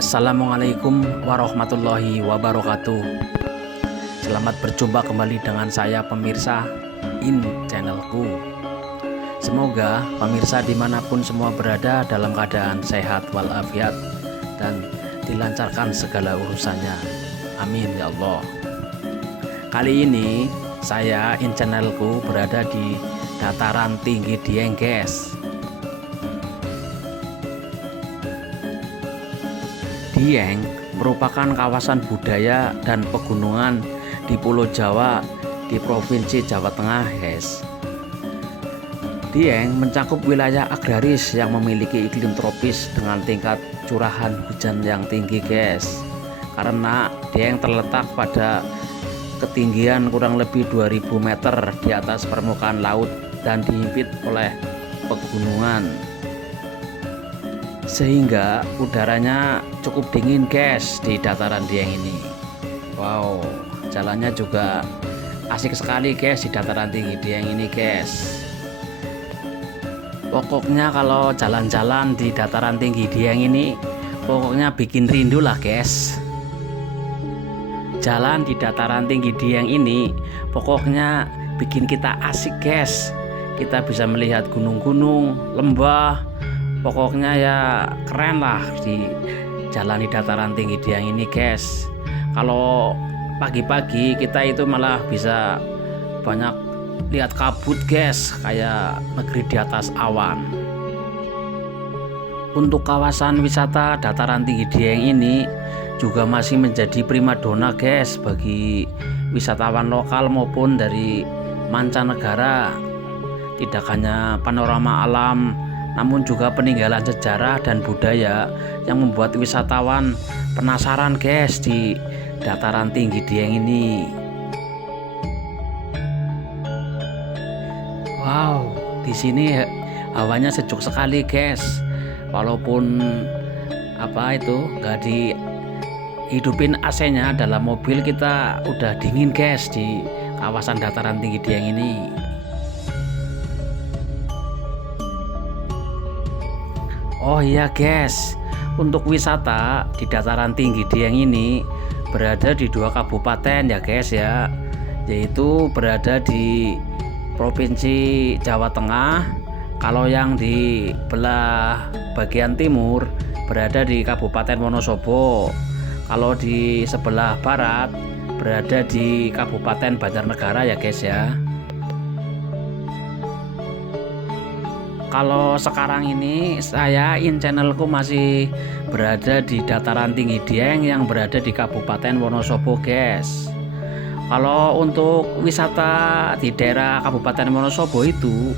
Assalamualaikum warahmatullahi wabarakatuh. Selamat berjumpa kembali dengan saya pemirsa channelku. Semoga pemirsa dimanapun semua berada dalam keadaan sehat walafiat dan dilancarkan segala urusannya. Amin ya Allah. Kali ini saya channelku berada di dataran tinggi Dieng, guys. Dieng merupakan kawasan budaya dan pegunungan di Pulau Jawa di Provinsi Jawa Tengah, guys. Dieng mencakup wilayah agraris yang memiliki iklim tropis dengan tingkat curahan hujan yang tinggi, guys. Karena Dieng terletak pada ketinggian kurang lebih 2000 meter di atas permukaan laut dan dihimpit oleh pegunungan, sehingga udaranya cukup dingin, guys, di dataran Dieng ini. Wow, jalannya juga asik sekali, guys, di dataran tinggi Dieng ini, guys. Pokoknya kalau jalan-jalan di dataran tinggi Dieng ini pokoknya bikin rindu lah, guys. Jalan di dataran tinggi Dieng ini pokoknya bikin kita asik, guys. Kita bisa melihat gunung-gunung, lembah. Pokoknya ya keren lah di jalan di dataran tinggi Dieng ini, guys. Kalau pagi-pagi kita itu malah bisa banyak lihat kabut, guys, kayak negeri di atas awan. Untuk kawasan wisata dataran tinggi Dieng ini juga masih menjadi primadona, guys, bagi wisatawan lokal maupun dari mancanegara. Tidak hanya panorama alam, namun juga peninggalan sejarah dan budaya yang membuat wisatawan penasaran, guys, di dataran tinggi Dieng ini. Wow, di sini hawanya sejuk sekali, guys. Walaupun nggak dihidupin AC-nya dalam mobil, kita udah dingin, guys, di kawasan dataran tinggi Dieng ini. Oh iya, guys, untuk wisata di dataran tinggi Dieng ini berada di 2 kabupaten ya, guys ya, yaitu berada di Provinsi Jawa Tengah. Kalau yang di belah bagian timur berada di Kabupaten Wonosobo. Kalau di sebelah barat berada di Kabupaten Banjarnegara ya, guys ya. Kalau sekarang ini saya channelku masih berada di dataran tinggi Dieng yang berada di Kabupaten Wonosobo, guys. Kalau untuk wisata di daerah Kabupaten Wonosobo itu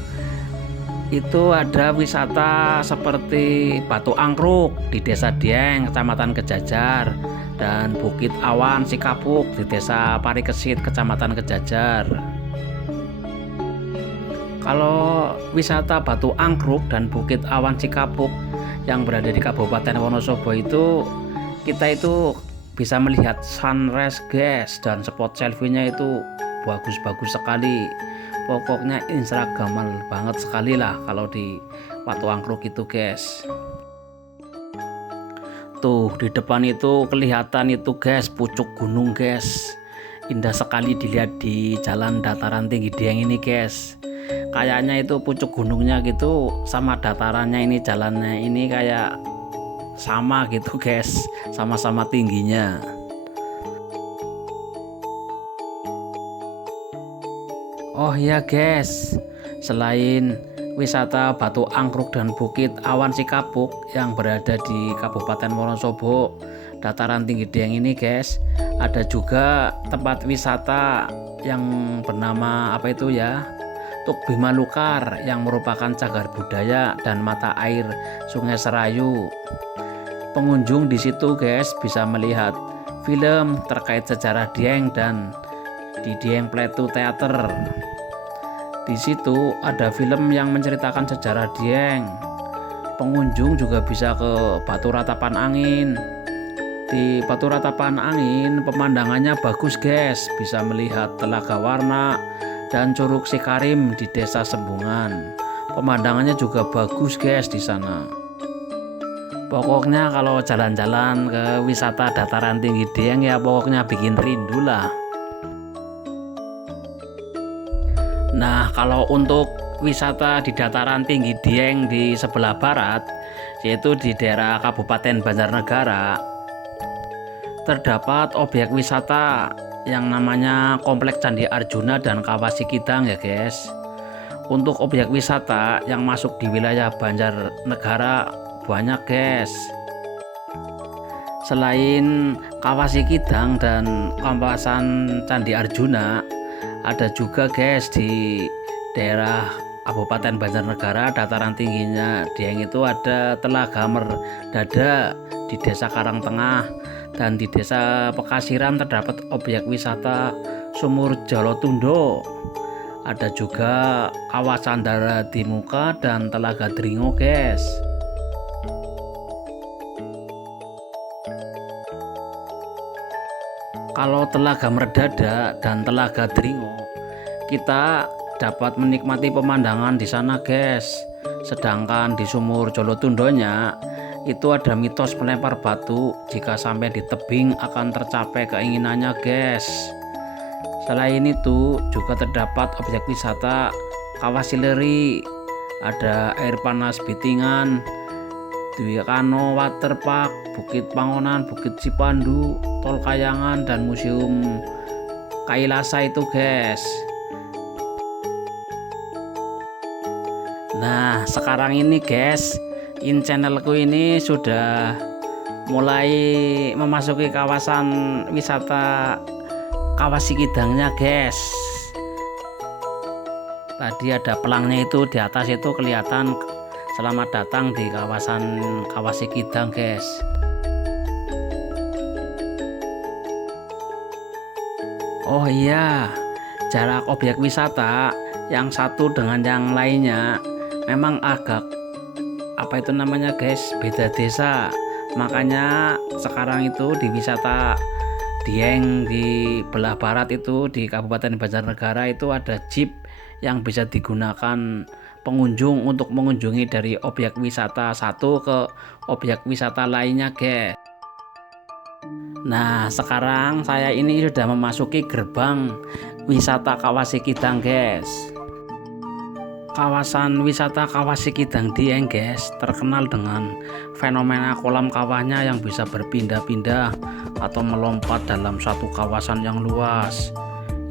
ada wisata seperti Batu Angkruk di Desa Dieng, Kecamatan Kejajar, dan Bukit Awan Cikapuk di Desa Parikesit, Kecamatan Kejajar. Kalau wisata Batu Angkruk dan Bukit Awan Cikapuk yang berada di Kabupaten Wonosobo kita bisa melihat sunrise, guys, dan spot selfie-nya itu bagus-bagus sekali. Pokoknya instagramable banget sekali lah kalau di Batu Angkruk itu, guys. Tuh di depan itu kelihatan itu, guys, pucuk gunung, guys. Indah sekali dilihat di jalan dataran tinggi Dieng ini, guys. Kayaknya itu pucuk gunungnya gitu sama datarannya ini, jalannya ini kayak sama gitu, guys, sama-sama tingginya. Oh ya, guys, selain wisata Batu Angkruk dan Bukit Awan Cikapuk yang berada di Kabupaten Wonosobo, dataran tinggi Dieng ini, guys, ada juga tempat wisata yang bernama Tuk Bima Lukar, yang merupakan cagar budaya dan mata air Sungai Serayu. Pengunjung di situ, guys, bisa melihat film terkait sejarah Dieng dan di Dieng Plateau Theater. Di situ ada film yang menceritakan sejarah Dieng. Pengunjung juga bisa ke Batu Ratapan Angin. Di Batu Ratapan Angin pemandangannya bagus, guys, bisa melihat Telaga Warna dan Curug Sikarim di Desa Sembungan. Pemandangannya juga bagus, guys, di sana. Pokoknya kalau jalan-jalan ke wisata dataran tinggi Dieng ya pokoknya bikin rindu lah. Nah, kalau untuk wisata di dataran tinggi Dieng di sebelah barat, yaitu di daerah Kabupaten Banjarnegara, terdapat objek wisata yang namanya Kompleks Candi Arjuna dan Kawah Sikidang ya guys. Untuk objek wisata yang masuk di wilayah Banjarnegara banyak guys. Selain Kawah Sikidang dan kawasan Candi Arjuna, ada juga guys di daerah Kabupaten Banjarnegara dataran tingginya Dieng itu ada Telaga Merdada di Desa Karangtengah, dan di Desa Pekasiran terdapat objek wisata Sumur Jolotundo. Ada juga Kawah Candara di Muka dan Telaga Dringo guys. Kalau Telaga Merdada dan Telaga Dringo, kita dapat menikmati pemandangan di sana guys. Sedangkan di Sumur Jolotundonya itu ada mitos melempar batu, jika sampai di tebing akan tercapai keinginannya guys. Selain itu juga terdapat objek wisata Kawah Sileri, ada air panas Bitingan, Dwi Kano Waterpark, Bukit Pangonan, Bukit Cipandu, Tol Kayangan, dan Museum Kailasa itu guys. Nah, sekarang ini guys, channelku ini sudah mulai memasuki kawasan wisata Kawah Sikidangnya guys. Tadi ada pelangnya itu di atas itu kelihatan, selamat datang di kawasan Kawah Sikidang guys. Oh iya, jarak objek wisata yang satu dengan yang lainnya memang agak guys, beda desa. Makanya sekarang itu di wisata Dieng di belah barat itu di Kabupaten Banjarnegara itu ada jeep yang bisa digunakan pengunjung untuk mengunjungi dari objek wisata satu ke objek wisata lainnya guys. Nah, sekarang saya ini sudah memasuki gerbang wisata Kawah Sikidang guys. Kawasan wisata Kawah Sikidang Dieng guys terkenal dengan fenomena kolam kawahnya yang bisa berpindah-pindah atau melompat dalam satu kawasan yang luas.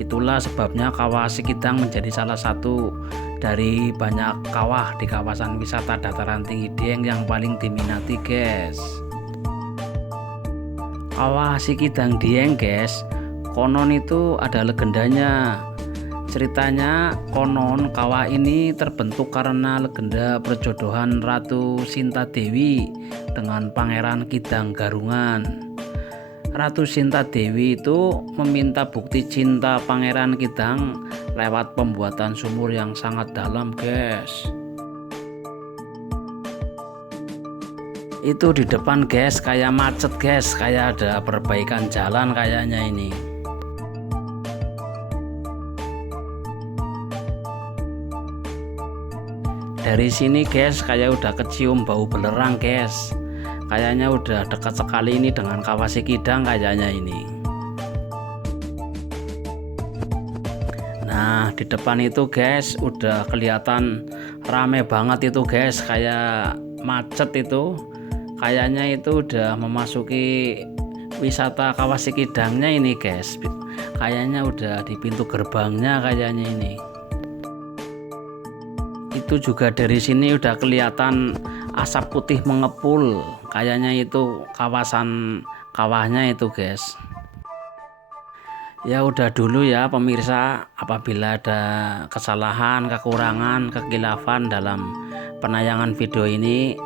Itulah sebabnya Kawah Sikidang menjadi salah satu dari banyak kawah di kawasan wisata dataran tinggi Dieng yang paling diminati guys. Kawah Sikidang Dieng guys, konon itu ada legendanya. Ceritanya konon kawah ini terbentuk karena legenda perjodohan Ratu Sinta Dewi dengan Pangeran Kidang Garungan. Ratu Sinta Dewi itu meminta bukti cinta Pangeran Kidang lewat pembuatan sumur yang sangat dalam guys. Itu di depan guys kayak macet guys, kayak ada perbaikan jalan kayaknya ini. Dari sini guys kayak udah kecium bau belerang guys. Kayaknya udah dekat sekali ini dengan Kawah Sikidang kayaknya ini. Nah, di depan itu guys udah kelihatan rame banget itu guys, kayak macet itu. Kayaknya itu udah memasuki wisata Kawah Sikidangnya ini guys. Kayaknya udah di pintu gerbangnya kayaknya ini. Itu juga dari sini udah kelihatan asap putih mengepul, kayaknya itu kawasan kawahnya itu guys. Ya udah dulu ya pemirsa, apabila ada kesalahan, kekurangan, kekilafan dalam penayangan video ini,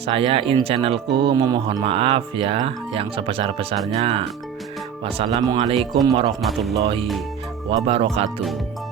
saya channelku memohon maaf ya yang sebesar-besarnya. Wassalamualaikum warahmatullahi wabarakatuh.